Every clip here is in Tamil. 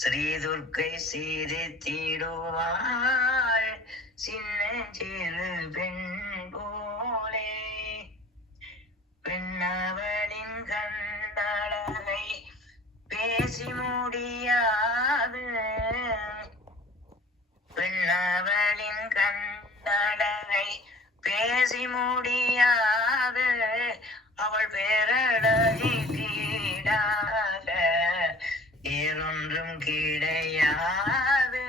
ஸ்ரீதுர்க்கை சீரித்திடுவாள் சின்னஞ்சிறு பெண் போலே. பெண்ணவளின் கண்டழகை பேசி முடியாது, பெண்ணவளின் கண்டழகை பேசி முடியாது, அவள் பேரழகி கீடாக வேறொன்றும் கிடையாது.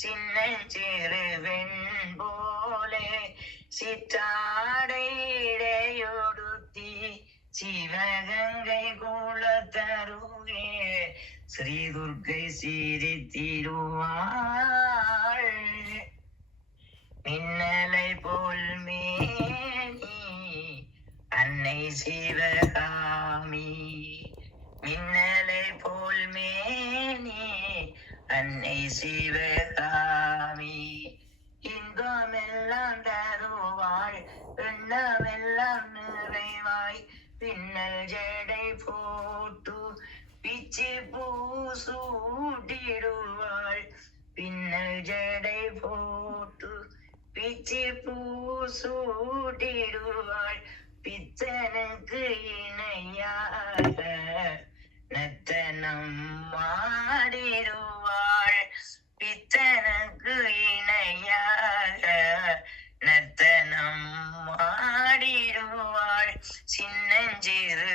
சின்னஞ்சிறு வெண் போலே சிற்றாடையுடுத்தி சிவகங்கை குலத்தருகே ஸ்ரீதுர்க்கை சீரித்திடுவாள். மின்னலை போல் மேனி அன்னை சிவகாமி, மின்னலை போல் மேனி அன்னை சிவகாமி. இன்பமெல்லாம் தருவாள் எண்ணமெல்லாம் நிறைவாய், பின்னல் ஜடை போட்டு பிச்சி பூ சூட்டிடுவாள், பின்னல் ஜடை போட்டு பிச்சி பூ சூட்டிடுவாள். பித்தனுக்கு இணையாக நத்தனம் மாடிடுவாள், பித்தனுக்கு இணையாக நத்தனம் மாடிடுவாள். சின்னஞ்சிறு